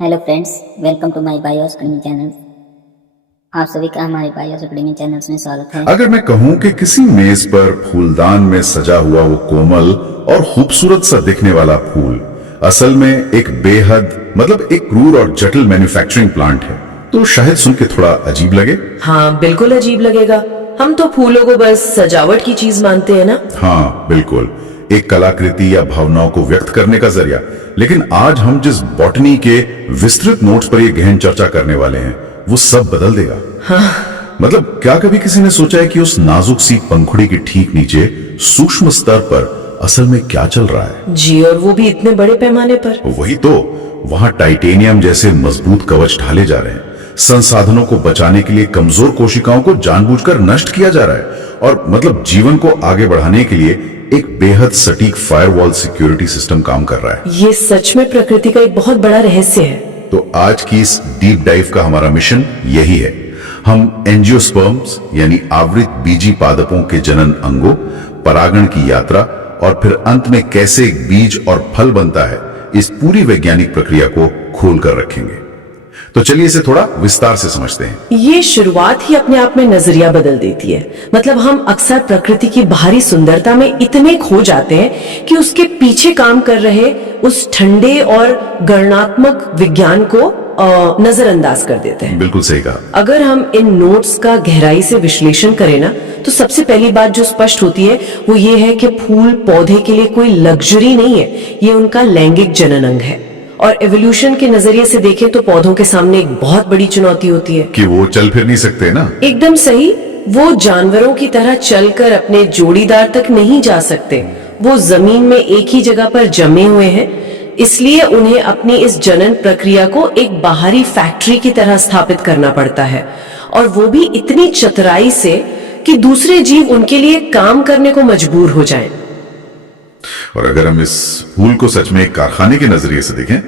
Hello friends, welcome to my Bios academy channel. आप सभी का हमारे बायोस अकेडमी चैनल्स में स्वागत है। अगर मैं कहूं कि किसी मेज पर फूलदान में सजा हुआ वो कोमल और खूबसूरत सा दिखने वाला फूल असल में एक बेहद एक क्रूर और जटिल मैन्युफैक्चरिंग प्लांट है, तो शायद सुन के थोड़ा अजीब लगे। हाँ, बिल्कुल अजीब लगेगा। हम तो फूलों को बस सजावट की चीज मानते हैं ना। हाँ बिल्कुल, एक कलाकृति या भावनाओं को व्यक्त करने का जरिया। लेकिन आज हम जिस बॉटनी के विस्तृत नोट्स पर ये गहन चर्चा करने वाले हैं वो सब बदल देगा। हाँ। क्या कभी किसी ने सोचा है कि उस नाजुक सी पंखुड़ी के ठीक नीचे सूक्ष्म स्तर पर असल में क्या चल रहा है? जी, और वो भी इतने बड़े पैमाने पर। वही तो, वहां टाइटेनियम जैसे मजबूत कवच ढाले जा रहे हैं। संसाधनों को बचाने के लिए कमजोर कोशिकाओं को जानबूझकर नष्ट किया जा रहा है, और जीवन को आगे बढ़ाने के लिए एक बेहद सटीक फायरवॉल सिक्योरिटी सिस्टम काम कर रहा है। ये सच में प्रकृति का एक बहुत बड़ा रहस्य है। तो आज की इस डीप डाइव का हमारा मिशन यही है। हम एंजियोस्पर्म्स यानी आवृत बीजी पादपों के जनन अंगों, परागण की यात्रा और फिर अंत में कैसे एक बीज और फल बनता है, इस पूरी वैज्ञानिक प्रक्रिया को खोल कर रखेंगे। तो चलिए इसे थोड़ा विस्तार से समझते हैं। ये शुरुआत ही अपने आप में नजरिया बदल देती है। हम अक्सर प्रकृति की बाहरी सुंदरता में इतने खो जाते हैं कि उसके पीछे काम कर रहे उस ठंडे और गणनात्मक विज्ञान को नजरअंदाज कर देते हैं। बिल्कुल सही कहा। अगर हम इन नोट्स का गहराई से विश्लेषण करें ना, तो सबसे पहली बात जो स्पष्ट होती है वो ये है कि फूल पौधे के लिए कोई लग्जरी नहीं है, ये उनका लैंगिक जनन अंग है। और एवोल्यूशन के नजरिए से देखें तो पौधों के सामने एक बहुत बड़ी चुनौती होती है कि वो चल फिर नहीं सकते ना। एकदम सही, वो जानवरों की तरह चलकर अपने जोड़ीदार तक नहीं जा सकते। वो जमीन में एक ही जगह पर जमे हुए हैं, इसलिए उन्हें अपनी इस जनन प्रक्रिया को एक बाहरी फैक्ट्री की तरह स्थापित करना पड़ता है, और वो भी इतनी चतुराई से कि दूसरे जीव उनके लिए काम करने को मजबूर हो जाएं। और अगर हम इस फूल को सच में एक कारखाने के नजरिए से देखें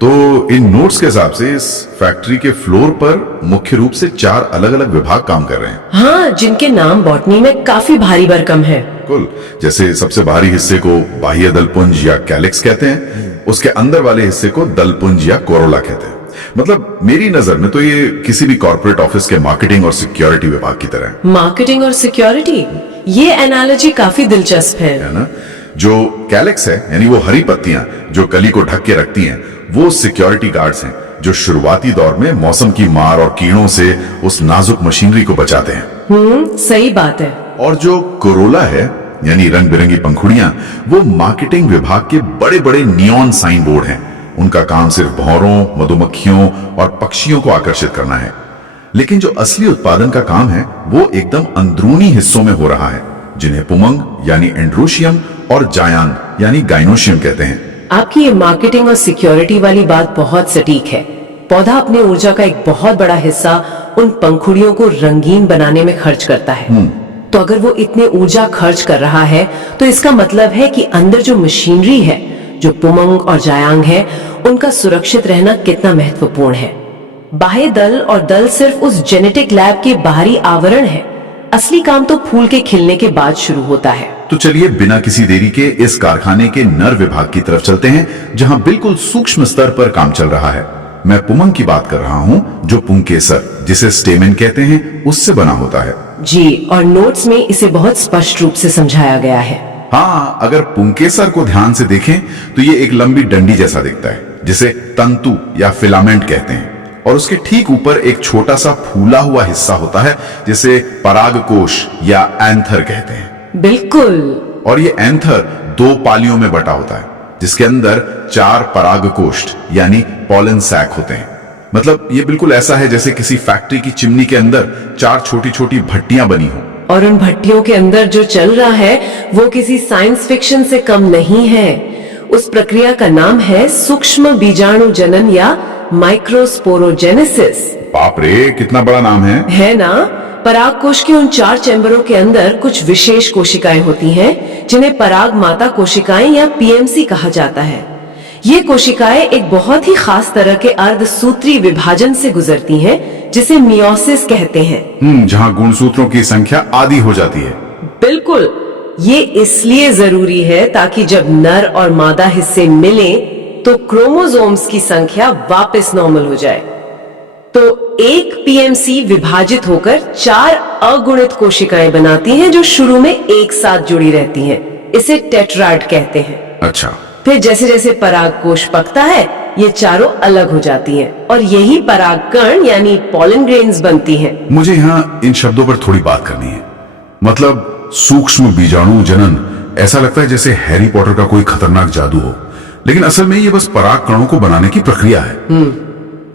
तो इन नोट्स के हिसाब से इस फैक्ट्री के फ्लोर पर मुख्य रूप से 4 अलग अलग विभाग काम कर रहे हैं। हाँ, जिनके नाम बॉटनी में काफी भारी भरकम है। बिल्कुल, जैसे सबसे बाहरी हिस्से को बाह्य दलपुंज या कैलिक्स कहते हैं, उसके अंदर वाले हिस्से को दलपुंज या कोरोला कहते हैं। मेरी नजर में तो ये किसी भी कॉर्पोरेट ऑफिस के मार्केटिंग और सिक्योरिटी विभाग की तरह है। मार्केटिंग और सिक्योरिटी, ये एनालॉजी काफी दिलचस्प है ना। जो कैलिक्स है यानी वो हरी पत्तियां जो कली को ढक के रखती हैं, वो सिक्योरिटी गार्ड्स हैं जो शुरुआती दौर में मौसम की मार और कीड़ों से उस नाजुक मशीनरी को बचाते हैं। सही बात है। और जो कोरोला है यानी रंग बिरंगी पंखुड़ियां, वो मार्केटिंग विभाग के बड़े बड़े नियॉन साइन बोर्ड हैं। उनका काम सिर्फ भौरों, मधुमक्खियों और पक्षियों को आकर्षित करना है। लेकिन जो असली उत्पादन का काम है वो एकदम अंदरूनी हिस्सों में हो रहा है, जिन्हें पुमंग यानी एंड्रोशियम और जायांग यानी गाइनोशियम कहते हैं। आपकी ये मार्केटिंग और सिक्योरिटी वाली बात बहुत सटीक है। पौधा अपने ऊर्जा का एक बहुत बड़ा हिस्सा उन पंखुड़ियों को रंगीन बनाने में खर्च करता है। तो अगर वो इतने ऊर्जा खर्च कर रहा है तो इसका मतलब है कि अंदर जो मशीनरी है, जो पुमंग और जायांग है, उनका सुरक्षित रहना कितना महत्वपूर्ण है। बाह्य दल और दल सिर्फ उस जेनेटिक लैब के बाहरी आवरण है। असली काम तो फूल के खिलने के बाद शुरू होता है। तो चलिए बिना किसी देरी के इस कारखाने के नर विभाग की तरफ चलते हैं, जहां बिल्कुल सूक्ष्म स्तर पर काम चल रहा है। मैं पुमंग की बात कर रहा हूं, जो पुंकेसर, जिसे स्टेमेन कहते हैं, उससे बना होता है। जी, और नोट्स में इसे बहुत स्पष्ट रूप से समझाया गया है। हाँ, अगर पुंकेसर को ध्यान से देखें तो ये एक लंबी डंडी जैसा दिखता है, जिसे तंतु या फिलामेंट कहते हैं। और उसके ठीक ऊपर एक छोटा सा फूला हुआ हिस्सा होता है, जिसे परागकोश या एंथर कहते हैं। बिल्कुल। और ये एंथर 2 पालियों में बटा होता है, जिसके अंदर 4 परागकोष्ठ यानी पॉलन सैक होते हैं। ये बिल्कुल ऐसा है जैसे किसी फैक्ट्री की चिमनी के अंदर 4 छोटी छोटी भट्टियां बनी हो। और उन भट्टियों के अंदर जो चल रहा है वो किसी साइंस फिक्शन से कम नहीं है। उस प्रक्रिया का नाम है सूक्ष्म बीजाणु जनन या माइक्रोस्पोरोजेनेसिस। बाप रे, कितना बड़ा नाम है ना। पराग कोश के उन 4 चैम्बरों के अंदर कुछ विशेष कोशिकाएं होती हैं, जिन्हें पराग माता कोशिकाएं या पीएमसी कहा जाता है। ये कोशिकाएं एक बहुत ही खास तरह के अर्धसूत्री विभाजन से गुजरती हैं, जिसे मियोसिस कहते हैं। जहां गुणसूत्रों की संख्या आधी हो जाती है। बिल्कुल, ये इसलिए जरूरी है ताकि जब नर और मादा हिस्से मिलें तो क्रोमोसोम्स की संख्या वापस नॉर्मल हो जाए। तो एक पीएमसी विभाजित होकर 4 अगुणित कोशिकाएं बनाती हैं जो शुरू में एक साथ जुड़ी रहती हैं। इसे टेट्राड कहते हैं। अच्छा। फिर जैसे जैसे पराग कोश पकता है ये चारों अलग हो जाती हैं और यही परागकण यानी पॉलन ग्रेन्स बनती हैं। मुझे यहाँ इन शब्दों पर थोड़ी बात करनी है। मतलब सूक्ष्म बीजाणु जनन, ऐसा लगता है जैसे हैरी पॉटर का कोई खतरनाक जादू हो, लेकिन असल में ये बस पराग कणों को बनाने की प्रक्रिया है।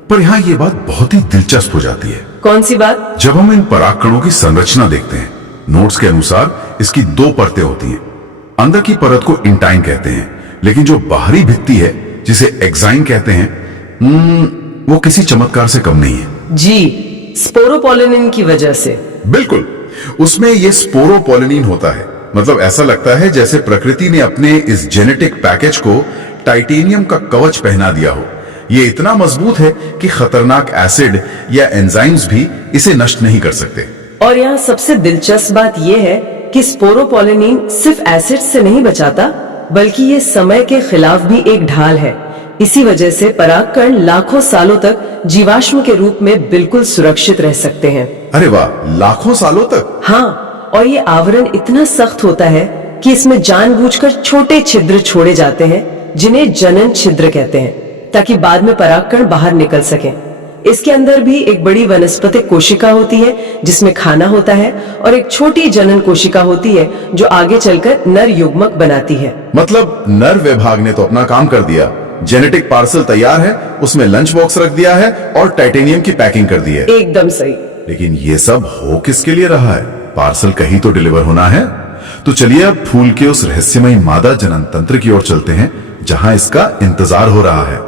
पर यहाँ ये बात बहुत ही दिलचस्प हो जाती है। कौन सी बात? जब हम इन पराग कणों की संरचना देखते हैं, नोट्स के अनुसार इसकी 2 परतें होती हैं। अंदर की परत को इंटाइन कहते हैं, लेकिन जो बाहरी भित्ति है जिसे एक्साइन कहते हैं, वो किसी चमत्कार से कम नहीं है। जी, स्पोरोपोलिन की वजह से। बिल्कुल, उसमें ये स्पोरोपोलिन होता है। मतलब ऐसा लगता है जैसे प्रकृति ने अपने इस जेनेटिक पैकेज को टाइटेनियम का कवच पहना दिया हो। ये इतना मजबूत है कि खतरनाक एसिड या एंजाइम्स भी इसे नष्ट नहीं कर सकते। और यहाँ सबसे दिलचस्प बात यह है कि स्पोरोपोलिन सिर्फ एसिड से नहीं बचाता, बल्कि ये समय के खिलाफ भी एक ढाल है। इसी वजह से परागकण लाखों सालों तक जीवाश्म के रूप में बिल्कुल सुरक्षित रह सकते हैं। अरे वाह, लाखों सालों तक? हाँ, और ये आवरण इतना सख्त होता है कि इसमें जानबूझकर छोटे छिद्र छोड़े जाते हैं जिन्हें जनन छिद्र कहते हैं, ताकि बाद में परागकण बाहर निकल सके। इसके अंदर भी एक बड़ी वनस्पतिक कोशिका होती है जिसमें खाना होता है, और एक छोटी जनन कोशिका होती है जो आगे चलकर नर युग्मक बनाती है। मतलब नर विभाग ने तो अपना काम कर दिया, जेनेटिक पार्सल तैयार है, उसमें लंच बॉक्स रख दिया है और टाइटेनियम की पैकिंग कर दी है। एकदम सही। लेकिन ये सब हो किसके लिए रहा है? पार्सल कहीं तो डिलीवर होना है। तो चलिए अब फूल के उस रहस्यमयी मादा जनन तंत्र की ओर चलते हैं जहां इसका इंतजार हो रहा है।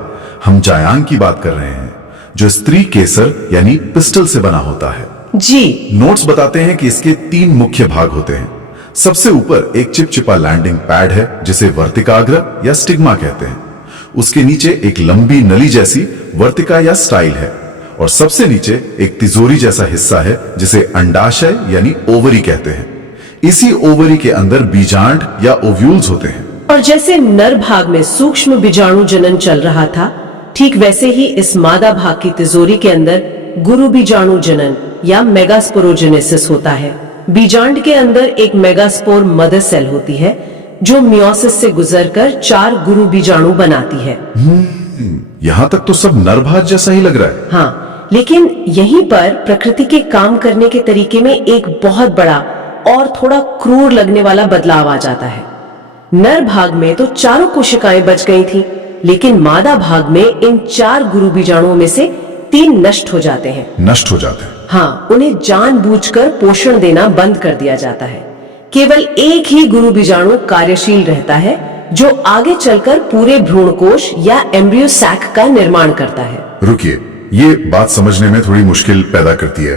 हम जायांग की बात कर रहे हैं, जो स्त्री केसर यानी पिस्टल से बना होता है। जी, नोट्स बताते हैं कि इसके 3 मुख्य भाग होते हैं। सबसे ऊपर एक चिपचिपा लैंडिंग पैड है जिसे वर्तिकाग्र या स्टिग्मा कहते हैं। उसके नीचे एक लंबी नली जैसी वर्तिका या स्टाइल है, और सबसे नीचे एक तिजोरी जैसा हिस्सा है जिसे अंडाशय यानी ओवरी कहते हैं। इसी ओवरी के अंदर बीजांड या ओव्यूल्स होते हैं। और जैसे नर भाग में सूक्ष्म बीजाणु जनन चल रहा था, ठीक वैसे ही इस मादा भाग की तिजोरी के अंदर गुरु बीजाणु जनन या मेगास्पोरोजेनेसिस होता है। बीजांड के अंदर एक मेगास्पोर मदर सेल होती है जो मियोसिस से गुजरकर 4 गुरु बीजाणु बनाती है। यहाँ तक तो सब नरभाज जैसा ही लग रहा है। हाँ, लेकिन यहीं पर प्रकृति के काम करने के तरीके में एक बहुत बड़ा और थोड़ा क्रूर लगने वाला बदलाव आ जाता है। नर भाग में तो 4 कोशिकाएं बच गई थी, लेकिन मादा भाग में इन 4 गुरु बीजाणुओं में से 3 नष्ट हो जाते हैं। नष्ट हो जाते हैं? हाँ, उन्हें जानबूझकर पोषण देना बंद कर दिया जाता है। केवल एक ही गुरु बीजाणु कार्यशील रहता है जो आगे चलकर पूरे भ्रूणकोश या एम्ब्रियो सैक का निर्माण करता है। रुकिए, ये बात समझने में थोड़ी मुश्किल पैदा करती है।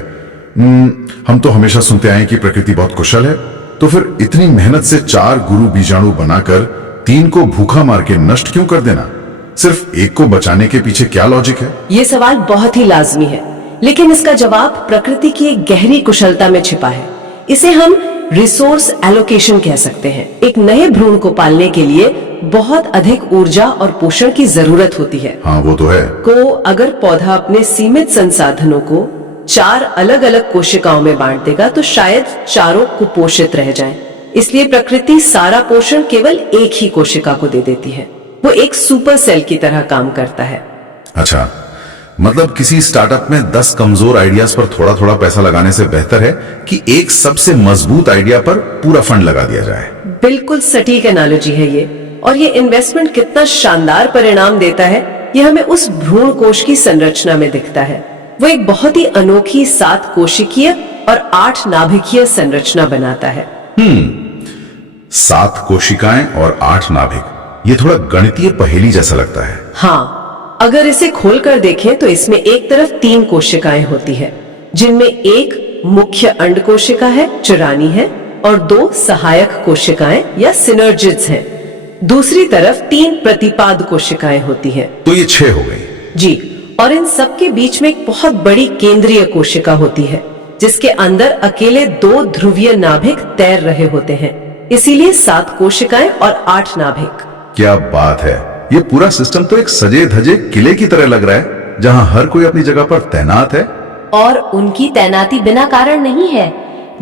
हम तो हमेशा सुनते आए कि प्रकृति बहुत कुशल है, तो फिर इतनी मेहनत से 4 गुरु बीजाणु बनाकर 3 को भूखा मार के नष्ट क्यों कर देना? सिर्फ एक को बचाने के पीछे क्या लॉजिक है? ये सवाल बहुत ही लाजमी है, लेकिन इसका जवाब प्रकृति की एक गहरी कुशलता में छिपा है। इसे हम रिसोर्स एलोकेशन कह सकते हैं। एक नए भ्रूण को पालने के लिए बहुत अधिक ऊर्जा और पोषण की जरूरत होती है। हाँ, वो तो है। को अगर पौधा अपने सीमित संसाधनों को 4 अलग अलग कोशिकाओं में बांट देगा तो शायद चारों कुपोषित रह जाएं। इसलिए प्रकृति सारा पोषण केवल एक ही कोशिका को दे देती है। वो एक सुपर सेल की तरह काम करता है। अच्छा, मतलब किसी स्टार्टअप में 10 कमजोर आइडियाज पर थोड़ा थोड़ा पैसा लगाने से बेहतर है कि एक सबसे मजबूत आइडिया पर पूरा फंड लगा दिया जाए। बिल्कुल सटीक एनालॉजी है ये, और ये इन्वेस्टमेंट कितना शानदार परिणाम देता है ये हमें उस भ्रूण कोश की संरचना में दिखता है। वो एक बहुत ही अनोखी 7 कोशिकीय और 8 नाभिकीय संरचना बनाता है। 7 कोशिकाएं और 8 नाभिक, ये थोड़ा गणितीय पहेली जैसा लगता है। हाँ, अगर इसे खोलकर देखें तो इसमें एक तरफ 3 कोशिकाएं होती है, जिनमें एक मुख्य अंड कोशिका है जो रानी है, और 2 सहायक कोशिकाएं या सिनर्जिड्स हैं। दूसरी तरफ 3 प्रतिपाद कोशिकाएं होती हैं। तो ये 6 हो गई। जी, और इन सब के बीच में एक बहुत बड़ी केंद्रीय कोशिका होती है जिसके अंदर अकेले 2 ध्रुवीय नाभिक तैर रहे होते हैं। इसीलिए 7 कोशिकाएं और 8 नाभिक। क्या बात है! ये पूरा सिस्टम तो एक सजे धजे किले की तरह लग रहा है, जहां हर कोई अपनी जगह पर तैनात है। और उनकी तैनाती बिना कारण नहीं है।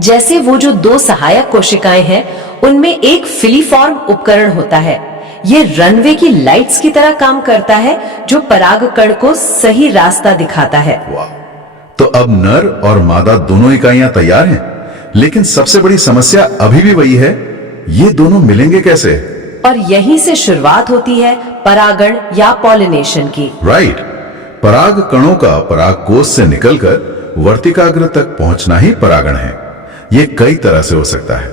जैसे वो जो 2 सहायक कोशिकाएं हैं, उनमें एक फिलीफॉर्म उपकरण होता है। ये रनवे की लाइट्स की तरह काम करता है, जो परागकण को सही रास्ता दिखाता है। वाह! तो अब नर और मादा दोनों इकाइयां तैयार हैं, लेकिन सबसे बड़ी समस्या अभी भी वही है, ये दोनों मिलेंगे कैसे? और यहीं से शुरुआत होती है परागण या पॉलिनेशन की। राइट। पराग कणों का परागकोश से निकलकर वर्तिकाग्र तक पहुंचना ही परागण है। ये कई तरह से हो सकता है।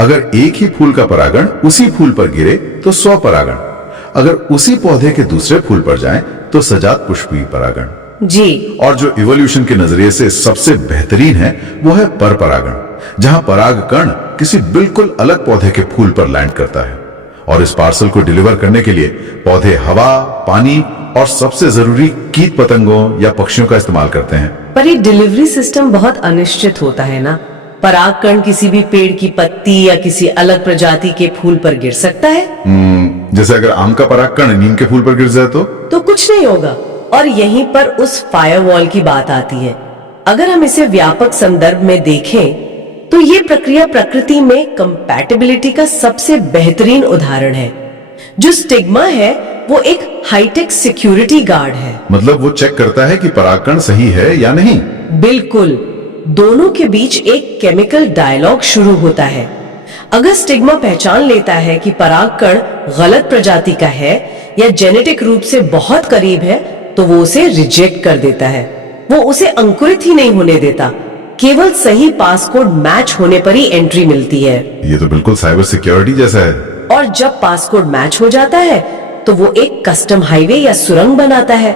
अगर एक ही फूल का परागण उसी फूल पर गिरे तो स्वपरागण, अगर उसी पौधे के दूसरे फूल पर जाए तो सजात पुष्पी परागण। जी। और जो इवोल्यूशन के नजरिए से सबसे बेहतरीन है वो है परपरागण, जहां पराग कण किसी बिल्कुल अलग पौधे के फूल पर लैंड करता है और इस पार्सल को डिलीवर करने के लिए पौधे हवा, पानी और सबसे जरूरी कीट पतंगों या पक्षियों का इस्तेमाल करते हैं। पर ये डिलीवरी सिस्टम बहुत अनिश्चित होता है ना। परागकण किसी भी पेड़ की पत्ती या किसी अलग प्रजाति के फूल पर गिर सकता है। जैसे अगर आम का परागकण नीम के फूल पर गिर जाए तो कुछ नहीं होगा। और यहीं पर उस फायरवॉल की बात आती है। अगर हम इसे व्यापक संदर्भ में देखें तो ये प्रक्रिया प्रकृति में कंपैटिबिलिटी का सबसे बेहतरीन उदाहरण है। जो स्टिग्मा है वो एक हाईटेक सिक्योरिटी गार्ड है। मतलब वो चेक करता है कि परागकण सही है या नहीं। बिल्कुल। दोनों के बीच एक केमिकल डायलॉग शुरू होता है। अगर स्टिग्मा पहचान लेता है कि परागकण गलत प्रजाति का है या जेनेटिक रूप से बहुत करीब है, तो वो उसे रिजेक्ट कर देता है। वो उसे अंकुरित ही नहीं होने देता। केवल सही पासकोड मैच होने पर ही एंट्री मिलती है। ये तो बिल्कुल साइबर सिक्योरिटी जैसा है। और जब पासकोड मैच हो जाता है तो वो एक कस्टम हाईवे या सुरंग बनाता है।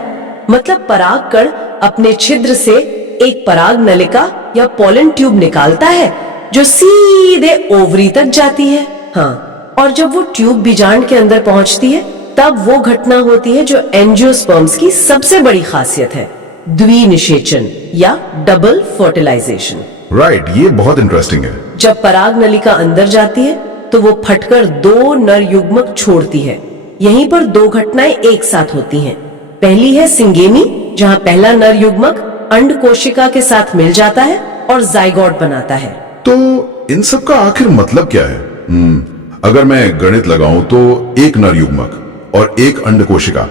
मतलब परागकण अपने छिद्र से एक पराग नलिका या पोलन ट्यूब निकालता है जो सीधे ओवरी तक जाती है। हाँ, और जब वो ट्यूब बीजांड के अंदर पहुंचती है तब वो घटना होती है जो एंजियोस्पर्म्स की सबसे बड़ी खासियत है, द्विनिषेचन या डबल फर्टिलाइजेशन। राइट, ये बहुत इंटरेस्टिंग है। जब पराग नलिका अंदर जाती है तो वो फटकर 2 नर युग्मक छोड़ती है। यहीं पर 2 घटनाएं एक साथ होती हैं। पहली है सिंगेमी, जहां पहला नर युग्मक अंड कोशिका के साथ मिल जाता है और जाइगोट बनाता है। तो इन सब का आखिर मतलब क्या है? अगर मैं गणित लगाऊं तो एक नर युग्मक और एक अंड कोशिका,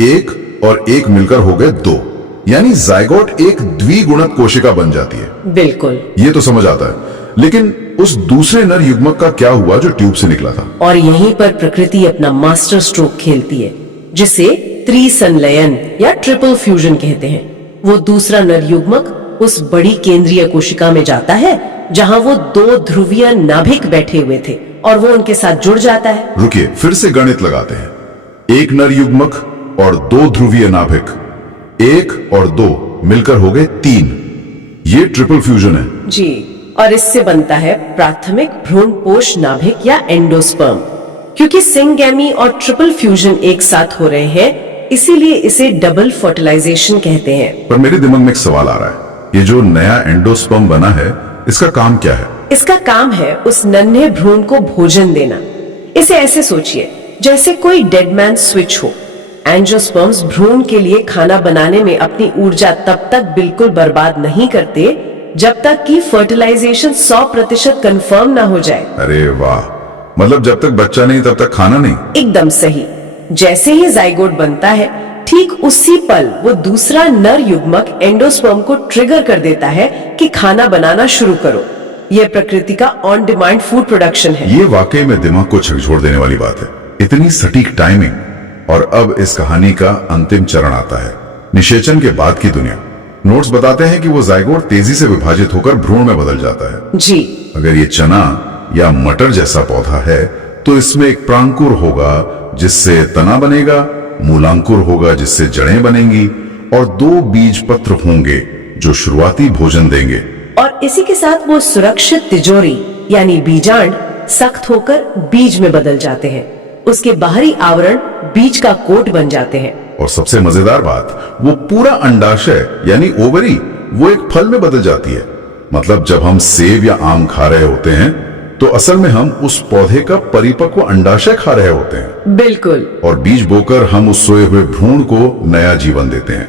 एक और एक मिलकर हो गए 2, यानी जाइगोट एक द्विगुणक कोशिका बन जाती है। बिल्कुल। ये तो समझ आता है, लेकिन उस दूसरे नर युग्मक का क्या हुआ जो ट्यूब से निकला था? और यहीं पर प्रकृति अपना मास्टर स्ट्रोक खेलती है, जिसे त्रिसंलयन या ट्रिपल फ्यूजन कहते हैं। वो दूसरा नर युग्मक उस बड़ी केंद्रीय कोशिका में जाता है जहां वो 2 ध्रुवीय नाभिक बैठे हुए थे और वो उनके साथ जुड़ जाता है। रुकिए, फिर से गणित लगाते हैं। एक नर युग्मक और 2 ध्रुवीय नाभिक, 1 और 2 मिलकर हो गए 3। ये ट्रिपल फ्यूजन है। जी। और इससे बनता है प्राथमिक भ्रूणपोष नाभिक या एंडोस्पर्म। क्योंकि सिंगैमी और ट्रिपल फ्यूजन एक साथ हो रहे हैं, इसीलिए इसे डबल फर्टिलाइजेशन कहते हैं। पर मेरे दिमाग में एक सवाल आ रहा है, ये जो नया एंडोस्पर्म बना है, इसका काम क्या है? इसका काम है उस नन्हे भ्रूण को भोजन देना। इसे ऐसे सोचिए जैसे कोई डेड मैन स्विच हो। एंजियोस्पर्म्स भ्रूण के लिए खाना बनाने में अपनी ऊर्जा तब तक बिल्कुल बर्बाद नहीं करते जब तक कि फर्टिलाइजेशन 100% कंफर्म ना हो जाए। अरे वाह, मतलब जब तक बच्चा नहीं तब तक खाना नहीं। एकदम सही। जैसे ही जाइगोट बनता है, ठीक उसी पल वो दूसरा नर युग्मक एंडोस्पर्म को ट्रिगर कर देता है कि खाना बनाना शुरू करो। यह प्रकृति का ऑन डिमांड फूड प्रोडक्शन है। ये वाकई में दिमाग को झकझोर देने वाली बात है। इतनी सटीक टाइमिंग। और अब इस कहानी का अंतिम चरण आता है, निषेचन के बाद की दुनिया। नोट्स बताते हैं कि वो जाइगोट तेजी से विभाजित होकर भ्रूण में बदल जाता है। जी। अगर ये चना या मटर जैसा पौधा है तो इसमें एक प्रांकुर होगा जिससे तना बनेगा, मूलांकुर होगा जिससे जड़ें बनेंगी और 2 बीज पत्र होंगे जो शुरुआती भोजन देंगे। और इसी के साथ वो सुरक्षित तिजोरी यानी बीजांड सख्त होकर बीज में बदल जाते हैं। उसके बाहरी आवरण बीज का कोट बन जाते हैं। और सबसे मजेदार बात, वो पूरा अंडाशय यानी ओवरी वो एक फल में बदल जाती है। मतलब जब हम सेब या आम खा रहे होते हैं तो असल में हम उस पौधे का परिपक्व अंडाशय खा रहे होते हैं बिल्कुल। और बीज बोकर हम उस सोए हुए भ्रूण को नया जीवन देते हैं।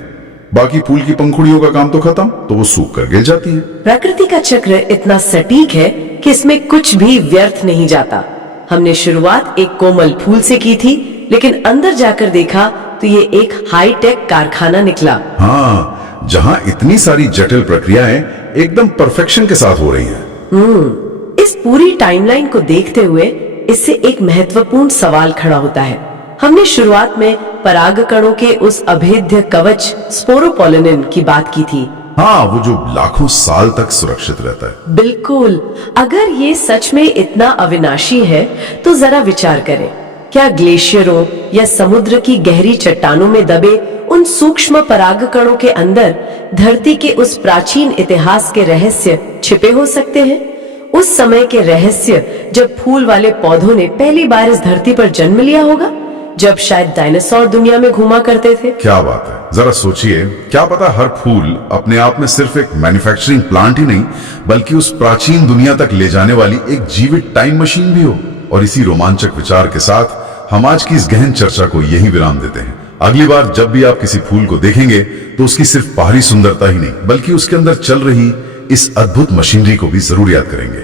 बाकी फूल की पंखुड़ियों का काम तो खत्म, तो वो सूख कर गिर जाती है। प्रकृति का चक्र इतना सटीक है कि इसमें कुछ भी व्यर्थ नहीं जाता। हमने शुरुआत एक कोमल फूल से की थी, लेकिन अंदर जाकर देखा तो ये एक हाईटेक कारखाना निकला। हाँ, जहाँ इतनी सारी जटिल प्रक्रियाएं एकदम परफेक्शन के साथ हो रही हैं। इस पूरी टाइमलाइन को देखते हुए इससे एक महत्वपूर्ण सवाल खड़ा होता है। हमने शुरुआत में परागकणों के उस अभेद्य कवच स्पोरोपोलिन की बात की थी। हाँ, वो जो लाखों साल तक सुरक्षित रहता है। बिल्कुल। अगर ये सच में इतना अविनाशी है तो जरा विचार करें, क्या ग्लेशियरों या समुद्र की गहरी चट्टानों में दबे उन सूक्ष्म परागकणों के अंदर धरती के उस प्राचीन इतिहास के रहस्य छिपे हो सकते हैं? उस समय के रहस्य जब फूल वाले पौधों ने पहली बार इस धरती पर जन्म लिया होगा, जब शायद डायनासोर दुनिया में घूमा करते थे। क्या बात है, जरा सोचिए, क्या पता हर फूल अपने आप में सिर्फ एक मैन्युफैक्चरिंग प्लांट ही नहीं, बल्कि उस प्राचीन दुनिया तक ले जाने वाली एक जीवित टाइम मशीन भी हो। और इसी रोमांचक विचार के साथ हम आज की इस गहन चर्चा को यहीं विराम देते हैं। अगली बार जब भी आप किसी फूल को देखेंगे तो उसकी सिर्फ बाहरी सुंदरता ही नहीं, बल्कि उसके अंदर चल रही इस अद्भुत मशीनरी को भी जरूर याद करेंगे।